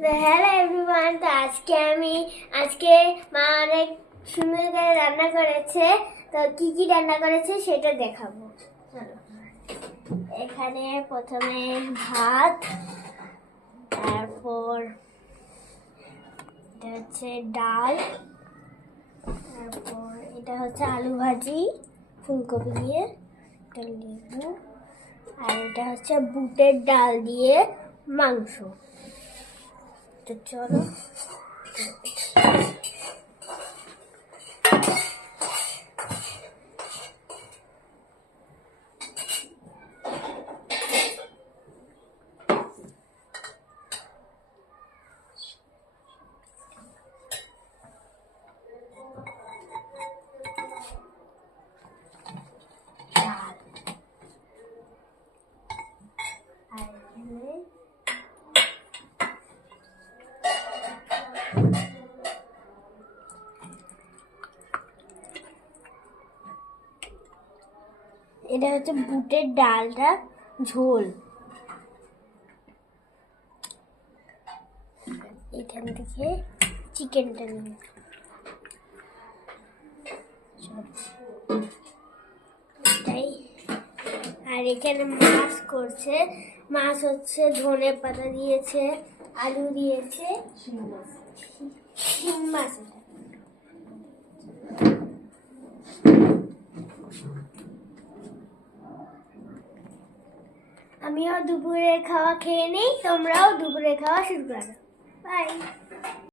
তো hello everyone, তো আজকে মা অনেক সুন্দর করে রান্না করেছে। তো কি কি রান্না করেছে সেটা দেখাবো। চলো, এখানে প্রথমে ভাত, তারপর এটা হচ্ছে ডাল, তারপর এটা হচ্ছে আলু ভাজি ফুলকপি দিয়ে, এটা লেবু, আর এটা হচ্ছে বুটের ডাল দিয়ে মাংস। তো চলো, ডাল আর এখানে এটা হচ্ছে বুটের ডালটা ঝোল। এখান থেকে চিকেনটা নিয়ে এটাই। আর এখানে মাছ করছে, মাছ হচ্ছে ধনে পাতা দিয়েছে, আলু দিয়েছে, শিং মাছ। আমিও দুপুরে খাওয়া খেয়ে নেই, তোমরাও দুপুরে খাওয়া শুরু করো। বাই।